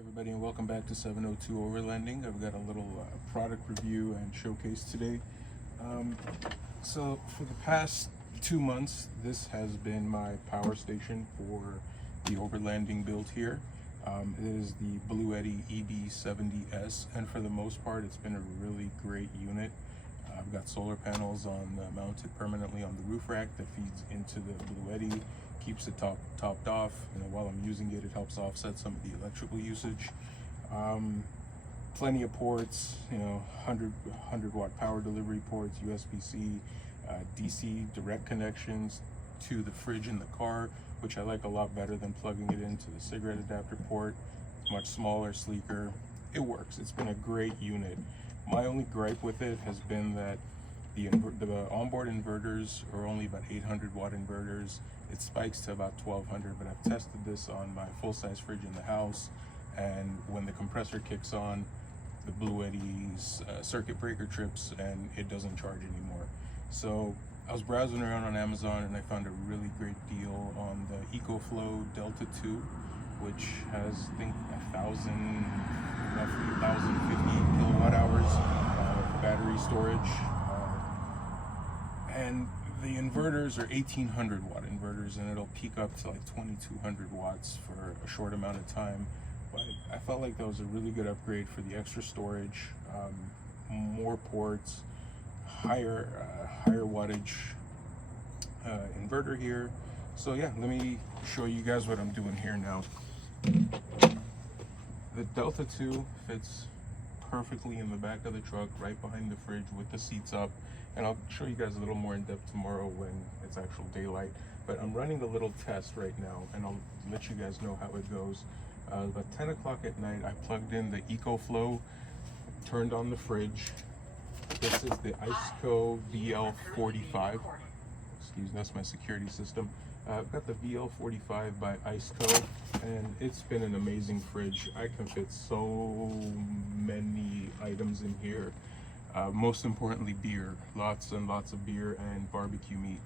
Everybody, and welcome back to 702 Overlanding. I've got a little product review and showcase today. So for the past 2 months, this has been my power station for the Overlanding build here. It is the Blue Eddy EB70S, and for the most part, it's been a really great unit. I've got solar panels mounted permanently on the roof rack that feeds into the Blue Eddy, keeps it topped off. While I'm using it, it helps offset some of the electrical usage. Plenty of ports, 100 watt power delivery ports, USB C, DC direct connections to the fridge in the car, which I like a lot better than plugging it into the cigarette adapter port. It's much smaller, sleeker. It works. It's been a great unit. My only gripe with it has been that the onboard inverters are only about 800 watt inverters. It spikes to about 1200, but I've tested this on my full-size fridge in the house, and when the compressor kicks on, the Blue Eddy's circuit breaker trips and it doesn't charge anymore. So I was browsing around on Amazon and I found a really great deal on the Ecoflow Delta 2, which has, I think, roughly 1,050 kilowatt hours of battery storage. And the inverters are 1,800 watt inverters, and it'll peak up to like 2,200 watts for a short amount of time. But I felt like that was a really good upgrade for the extra storage, more ports, higher wattage inverter here. So yeah, let me show you guys what I'm doing here now. The Delta 2 fits perfectly in the back of the truck, right behind the fridge with the seats up. And I'll show you guys a little more in depth tomorrow when it's actual daylight. But I'm running a little test right now, and I'll let you guys know how it goes. About 10 o'clock at night, I plugged in the Ecoflow, turned on the fridge. This is the Iceco VL45. Excuse me, that's my security system. I've got the VL45 by Iceco, and it's been an amazing fridge. I can fit so many items in here. Most importantly, beer. Lots and lots of beer and barbecue meat.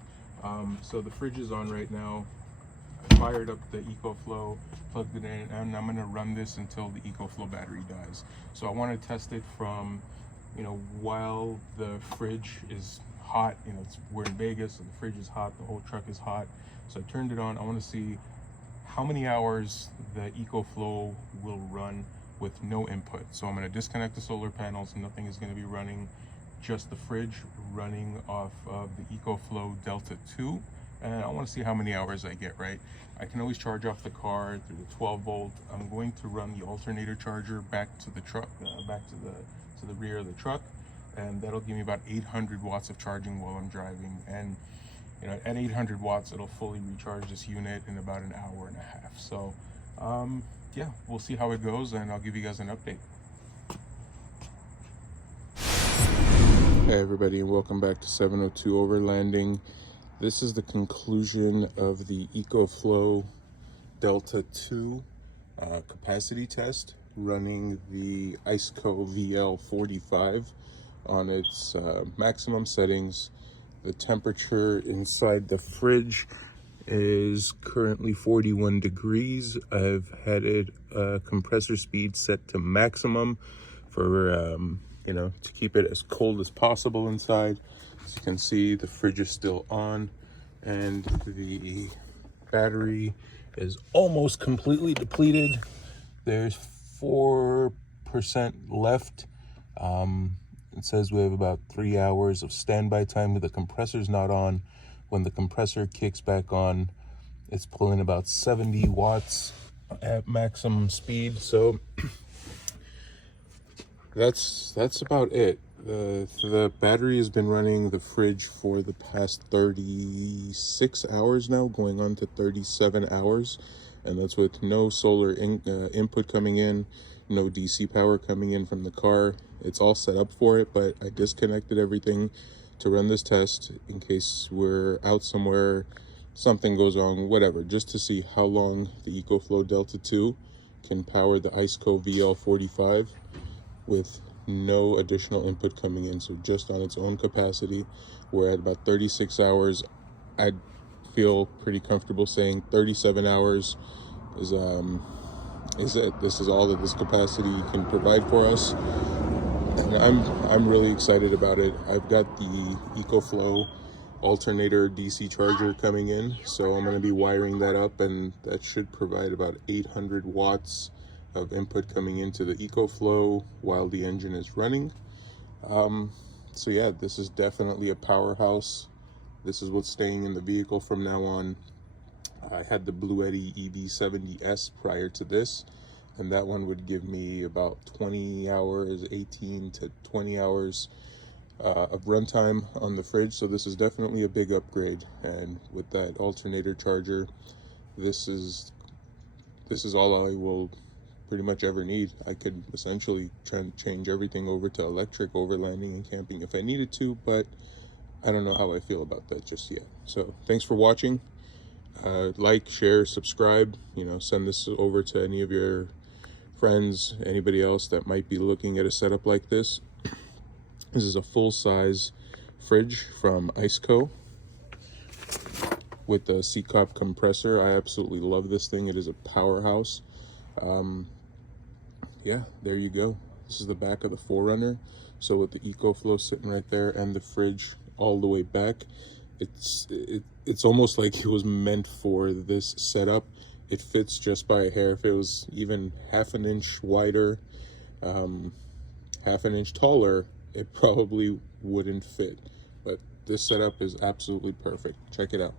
So the fridge is on right now. I fired up the Ecoflow, plugged it in, and I'm gonna run this until the Ecoflow battery dies. So I want to test it from, while the fridge is hot. We're in Vegas, so the fridge is hot, the whole truck is hot. So I turned it on. I want to see how many hours the Ecoflow will run with no input. So I'm going to disconnect the solar panels. Nothing is going to be running, just the fridge running off of the Ecoflow Delta 2. And I want to see how many hours I get, right? I can always charge off the car through the 12 volt. I'm going to run the alternator charger back to the truck, back to the rear of the truck. And that'll give me about 800 watts of charging while I'm driving. And at 800 watts, it'll fully recharge this unit in about an hour and a half. So yeah, we'll see how it goes, and I'll give you guys an update. Hey everybody, and welcome back to 702 Overlanding. This is the conclusion of the Ecoflow Delta 2 capacity test, running the Iceco VL45 on its maximum settings. The temperature inside the fridge is currently 41 degrees. I've had it compressor speed set to maximum for to keep it as cold as possible inside. As you can see, the fridge is still on, and the battery is almost completely depleted. There's 4% left. It says we have about 3 hours of standby time with the compressor's not on. When the compressor kicks back on, it's pulling about 70 watts at maximum speed. So that's about it. The battery has been running the fridge for the past 36 hours now, going on to 37 hours. And that's with no solar input coming in, no DC power coming in from the car. It's all set up for it, but I disconnected everything to run this test in case we're out somewhere, something goes wrong, whatever, just to see how long the Ecoflow Delta 2 can power the Iceco VL45 with no additional input coming in. So just on its own capacity. We're at about 36 hours. I'd feel pretty comfortable saying 37 hours is is that this is all that this capacity can provide for us. And I'm really excited about it. I've got the Ecoflow Alternator DC charger coming in, so I'm going to be wiring that up, and that should provide about 800 watts of input coming into the Ecoflow while the engine is running. So yeah, this is definitely a powerhouse. This is what's staying in the vehicle from now on. I had the Bluetti EV70S prior to this, and that one would give me about 20 hours, 18 to 20 hours of runtime on the fridge. So this is definitely a big upgrade, and with that alternator charger, this is all I will pretty much ever need. I could essentially change everything over to electric overlanding and camping if I needed to, but I don't know how I feel about that just yet. So thanks for watching. Like, share, subscribe, send this over to any of your friends, anybody else that might be looking at a setup like this. This is a full-size fridge from Iceco with the C-Cup compressor. I absolutely love this thing. It is a powerhouse. Yeah, there you go. This is the back of the 4Runner. So with the Ecoflow sitting right there and the fridge all the way back, it's almost like it was meant for this setup. It fits just by a hair. If it was even half an inch wider, half an inch taller, it probably wouldn't fit. But this setup is absolutely perfect. Check it out.